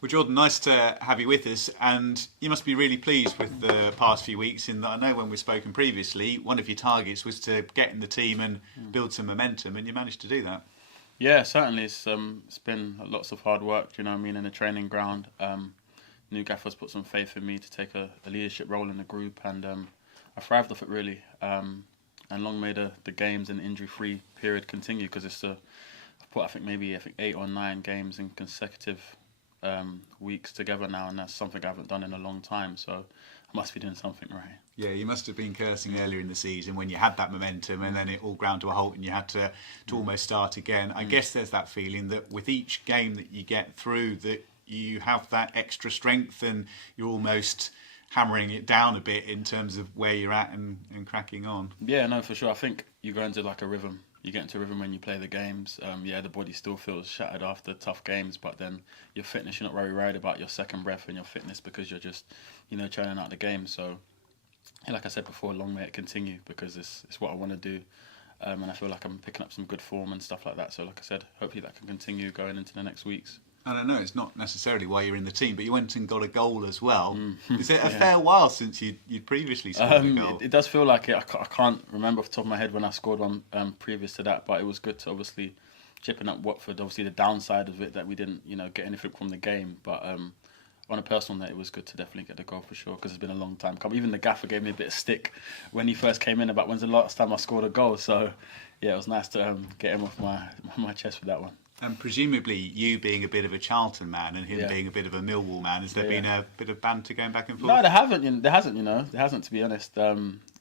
Well, Jordan, nice to have you with us, and you must be really pleased with the past few weeks. In that, I know when we've spoken previously, one of your targets was to get in the team and build some momentum, and you managed to do that. Yeah, certainly. It's been lots of hard work. You know what I mean, in the training ground. New gaffers put some faith in me to take a leadership role in the group, and I thrived off it really. And long may the games and injury-free period continue because I've put I think 8 or 9 games in consecutive weeks together now, and that's something I haven't done in a long time. So I must be doing something right. Yeah, you must have been cursing earlier in the season when you had that momentum and then it all ground to a halt and you had to almost start again. I guess there's that feeling that with each game that you get through that you have that extra strength and you're almost hammering it down a bit in terms of where you're at and cracking on. Yeah, no, for sure. I think you go into like a rhythm. You get into a rhythm when you play the games. Yeah, the body still feels shattered after tough games, but then your fitness, you're not very worried about your second breath and your fitness because you're just, churning out the game. So, yeah, like I said before, long may it continue because it's what I want to do. And I feel like I'm picking up some good form and stuff like that. So, like I said, hopefully that can continue going into the next weeks. And I know it's not necessarily why you're in the team, but you went and got a goal as well. Is it a Yeah. fair while since you'd previously scored a goal? It does feel like it. I can't remember off the top of my head when I scored one previous to that, but it was good to obviously chipping up Watford. Obviously, the downside of it that we didn't, get anything from the game, but on a personal note, it was good to definitely get the goal for sure because it's been a long time coming. Even the gaffer gave me a bit of stick when he first came in about when's the last time I scored a goal. So yeah, it was nice to get him off my chest with that one. And presumably you being a bit of a Charlton man and him being a bit of a Millwall man, has there been a bit of banter going back and forth? No, there haven't. There hasn't. To be honest, like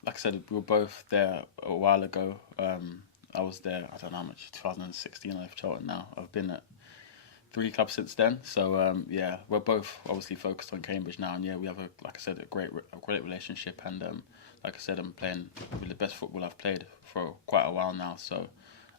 I said, we were both there a while ago. I was there. I don't know how much. 2016. I left Charlton now. I've been at 3 clubs since then. So yeah, we're both obviously focused on Cambridge now, and yeah, we have a great relationship. And like I said, I'm playing with the best football I've played for quite a while now. So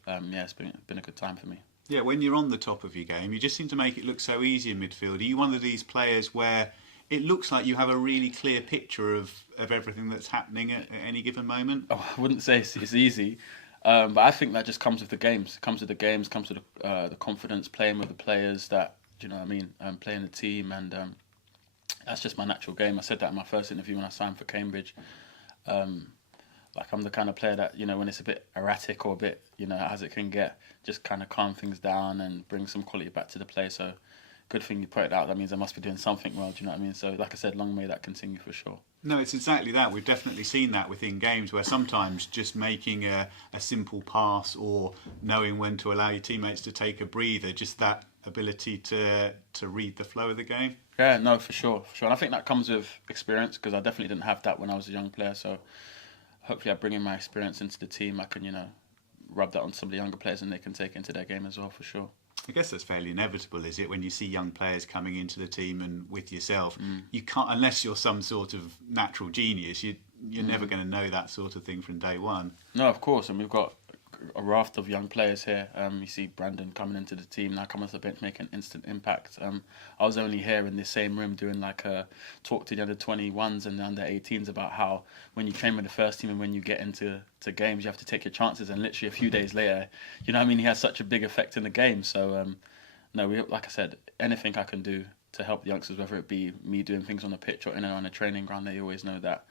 yeah, it's been a good time for me. Yeah, when you're on the top of your game, you just seem to make it look so easy in midfield. Are you one of these players where it looks like you have a really clear picture of everything that's happening at any given moment? Oh, I wouldn't say it's easy, but I think that just comes with the games. It comes with the games, comes with the confidence, playing with the players that, you know what I mean, playing the team, and that's just my natural game. I said that in my first interview when I signed for Cambridge. Like I'm the kind of player that, when it's a bit erratic or a bit, as it can get, just kind of calm things down and bring some quality back to the play. So good thing you put it out. That means I must be doing something well, do you know what I mean? So like I said, long may that continue for sure. No, it's exactly that. We've definitely seen that within games where sometimes just making a simple pass or knowing when to allow your teammates to take a breather, just that ability to read the flow of the game. Yeah, no, for sure. And I think that comes with experience because I definitely didn't have that when I was a young player. So hopefully I bring in my experience into the team. I can, rub that on some of the younger players and they can take it into their game as well, for sure. I guess that's fairly inevitable, is it? When you see young players coming into the team and with yourself, you can't, unless you're some sort of natural genius, you're never going to know that sort of thing from day one. No, of course, and we've got a raft of young players here. You see Brandon coming into the team now, coming off the bench, making an instant impact. I was only here in this same room doing like a talk to the under 21s and the under 18s about how when you train with the first team and when you get into games, you have to take your chances. And literally a few days later, he has such a big effect in the game. So no, like I said, anything I can do to help the youngsters, whether it be me doing things on the pitch or in and on a training ground, they always know that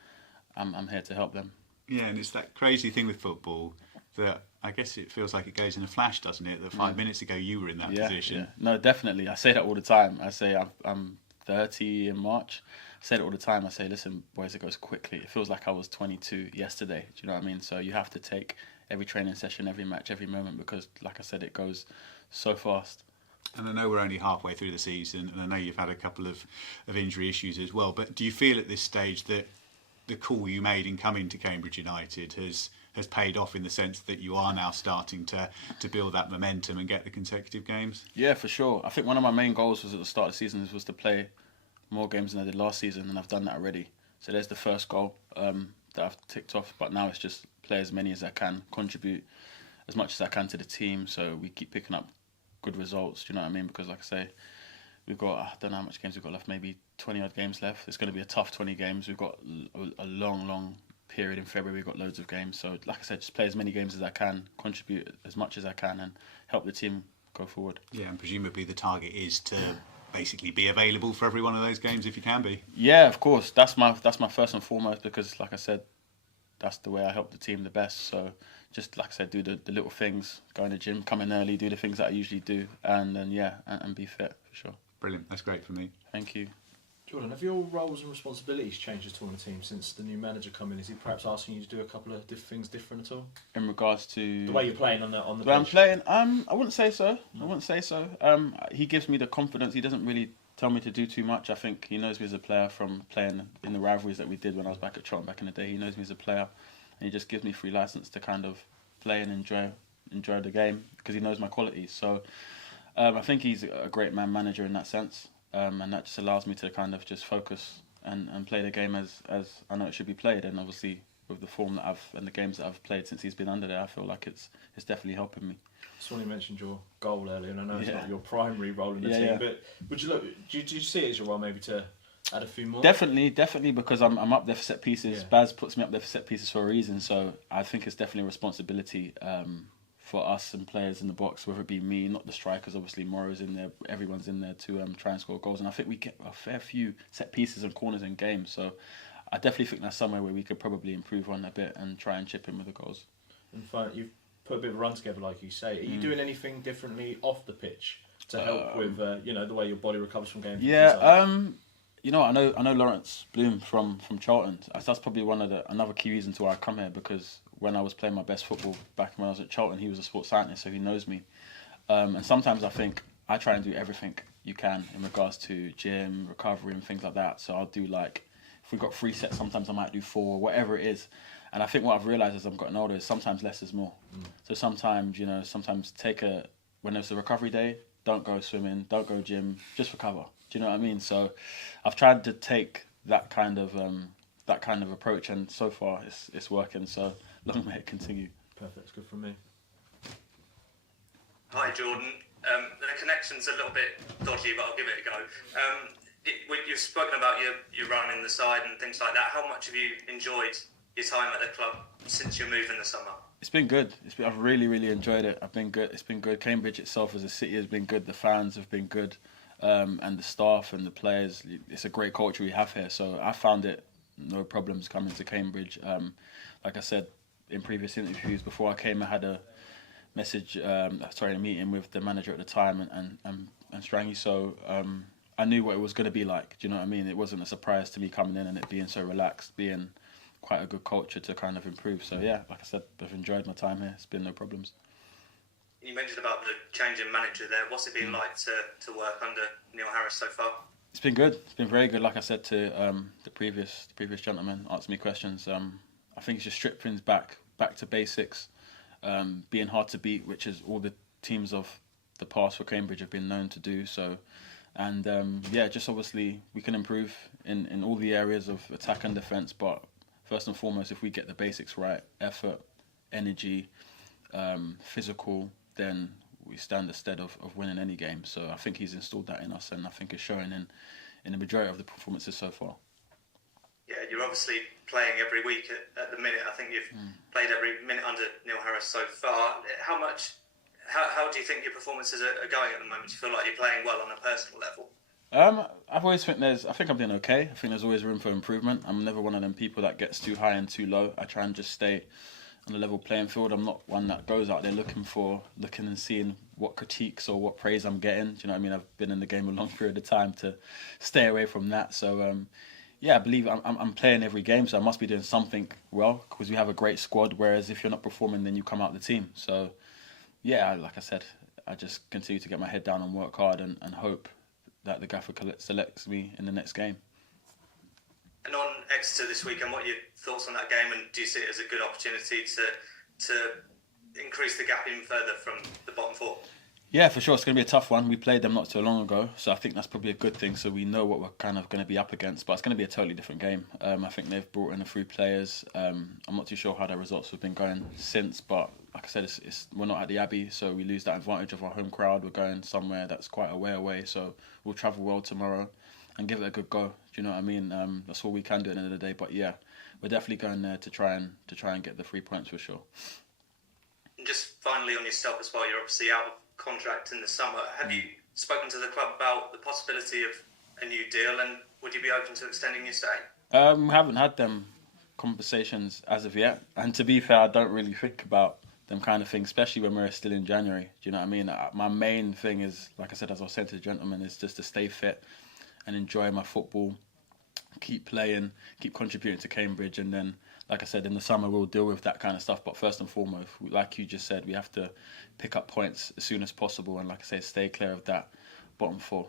I'm here to help them. Yeah, and it's that crazy thing with football that I guess it feels like it goes in a flash, doesn't it? That 5 minutes ago you were in that position. Yeah. No, definitely. I say that all the time. I say I'm 30 in March. I say it all the time. I say, listen, boys, it goes quickly. It feels like I was 22 yesterday. Do you know what I mean? So you have to take every training session, every match, every moment because, like I said, it goes so fast. And I know we're only halfway through the season, and I know you've had a couple of injury issues as well. But do you feel at this stage that the call you made in coming to Cambridge United has paid off in the sense that you are now starting to build that momentum and get the consecutive games? Yeah, for sure. I think one of my main goals was at the start of the season was to play more games than I did last season, and I've done that already. So there's the first goal that I've ticked off, but now it's just play as many as I can, contribute as much as I can to the team so we keep picking up good results, do you know what I mean? Because like I say, we've got, I don't know how much games we've got left, maybe 20 odd games left. It's going to be a tough 20 games. We've got a long period in February. We've got loads of games. So like I said, just play as many games as I can, contribute as much as I can and help the team go forward. Yeah, and presumably the target is to basically be available for every one of those games if you can be. Yeah, of course. That's my first and foremost, because like I said, that's the way I help the team the best. So just like I said, do the little things, go in the gym, come in early, do the things that I usually do, and then and be fit for sure. Brilliant. That's great for me. Thank you. Jordan, have your roles and responsibilities changed at all in the team since the new manager come in? Is he perhaps asking you to do a couple of things different at all? In regards to The way you're playing on the the pitch? way I'm playing, I wouldn't say so. I wouldn't say so. He gives me the confidence. He doesn't really tell me to do too much. I think he knows me as a player from playing in the rivalries that we did when I was back at Charlton back in the day. He knows me as a player, and he just gives me free license to kind of play and enjoy the game because he knows my qualities. So I think he's a great man manager in that sense. And that just allows me to kind of just focus and play the game as I know it should be played. And obviously with the form that and the games that I've played since he's been under there, I feel like it's definitely helping me. Sonny mentioned your goal earlier, and I know it's not your primary role in the team, but would you do you see it as your role maybe to add a few more? Definitely, because I'm up there for set pieces. Baz puts me up there for set pieces for a reason, so I think it's definitely a responsibility for us and players in the box, whether it be me, not the strikers, obviously Morrow's in there, everyone's in there to try and score goals. And I think we get a fair few set pieces and corners in games, so I definitely think that's somewhere where we could probably improve on a bit and try and chip in with the goals. And you've put a bit of a run together, like you say. Are you doing anything differently off the pitch to help with the way your body recovers from games? I know Lawrence Bloom from Charlton. That's probably another key reason to why I come here, because when I was playing my best football back when I was at Charlton, he was a sports scientist, so he knows me. And sometimes I think I try and do everything you can in regards to gym, recovery and things like that. So I'll do if we've got 3 sets, sometimes I might do 4, whatever it is. And I think what I've realised as I've gotten older is sometimes less is more. So sometimes when there's a recovery day, don't go swimming, don't go gym, just recover. Do you know what I mean? So I've tried to take that kind of approach, and so far it's working. So long may it continue. Perfect, that's good from me. Hi Jordan, the connection's a little bit dodgy, but I'll give it a go. You've spoken about your run in the side and things like that. How much have you enjoyed your time at the club since your move in the summer? It's been good. I've really, really enjoyed it. It's been good. Cambridge itself as a city has been good. The fans have been good, and the staff and the players. It's a great culture we have here. So I found it no problems coming to Cambridge. Like I said in previous interviews, before I came, I had a meeting with the manager at the time and Strangy. So I knew what it was going to be like. Do you know what I mean? It wasn't a surprise to me coming in and it being so relaxed, being quite a good culture to kind of improve. So yeah, like I said, I've enjoyed my time here. It's been no problems. You mentioned about the change in manager there. What's it been like to work under Neil Harris so far? It's been good. It's been very good. Like I said to the previous gentleman, asked me questions. I think it's just stripped things back to basics, being hard to beat, which is all the teams of the past for Cambridge have been known to do. So, and just obviously we can improve in all the areas of attack and defence. But first and foremost, if we get the basics right, effort, energy, physical, then we stand instead of winning any game. So I think he's installed that in us, and I think it's showing in the majority of the performances so far. Yeah, you're obviously playing every week at the minute. I think you've played every minute under Neil Harris so far. How do you think your performances are going at the moment? Do you feel like you're playing well on a personal level? I've always think I'm doing okay. I think there's always room for improvement. I'm never one of them people that gets too high and too low. I try and just stay on a level playing field. I'm not one that goes out there looking and seeing what critiques or what praise I'm getting. Do you know what I mean? I've been in the game a long period of time to stay away from that. So I believe I'm playing every game, so I must be doing something well, because we have a great squad. Whereas if you're not performing, then you come out the team. So yeah, like I said, I just continue to get my head down and work hard and hope that the gaffer selects me in the next game. And on Exeter this weekend, what are your thoughts on that game, and do you see it as a good opportunity to increase the gap even further from the bottom 4? Yeah, for sure. It's going to be a tough one. We played them not so long ago, so I think that's probably a good thing. So we know what we're kind of going to be up against, but it's going to be a totally different game. I think they've brought in a few players. I'm not too sure how their results have been going since, but like I said, we're not at the Abbey, so we lose that advantage of our home crowd. We're going somewhere that's quite a way away, so we'll travel well tomorrow and give it a good go. Do you know what I mean? That's all we can do at the end of the day. But yeah, we're definitely going there to try and get the 3 points for sure. And just finally on yourself as well, you're obviously out of contract in the summer. Have you spoken to the club about the possibility of a new deal, and would you be open to extending your stay? We haven't had them conversations as of yet, and to be fair, I don't really think about them kind of things, especially when we're still in January. Do you know what I mean? My main thing is, like I said, as I was saying to the gentleman, is just to stay fit and enjoy my football, keep playing, keep contributing to Cambridge, and then, like I said, in the summer we'll deal with that kind of stuff. But first and foremost, like you just said, we have to pick up points as soon as possible, and like I say, stay clear of that bottom four.